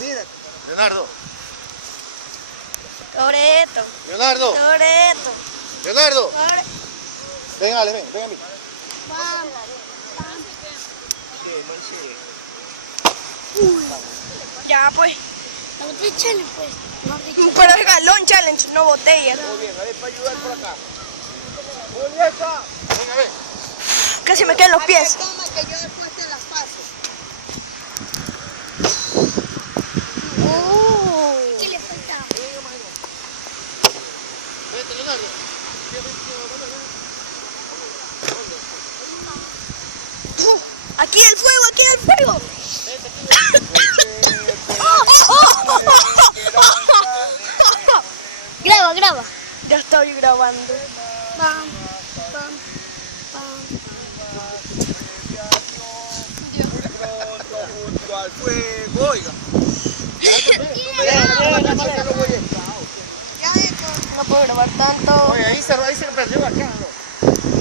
Mírate. Leonardo. Toreto. Leonardo. Toreto. Leonardo. Ven, Ale, ven a mí. Ya pues. La botella challenge, pues. No, Pero es galón challenge, no botella. Muy bien, a ver, para ayudar por acá. Julieta. Ven, a ver. Casi me quedan los pies. Toma que yo después te las paso. ¿Qué le faltaba? Vete, Leonardo. Aquí el fuego, aquí el fuego. Graba, graba. Ya estoy grabando. Pam, pam, pam. Junto al fuego, oiga. No puedo grabar tanto. Oye, ahí se lo perdió acá, ¿no?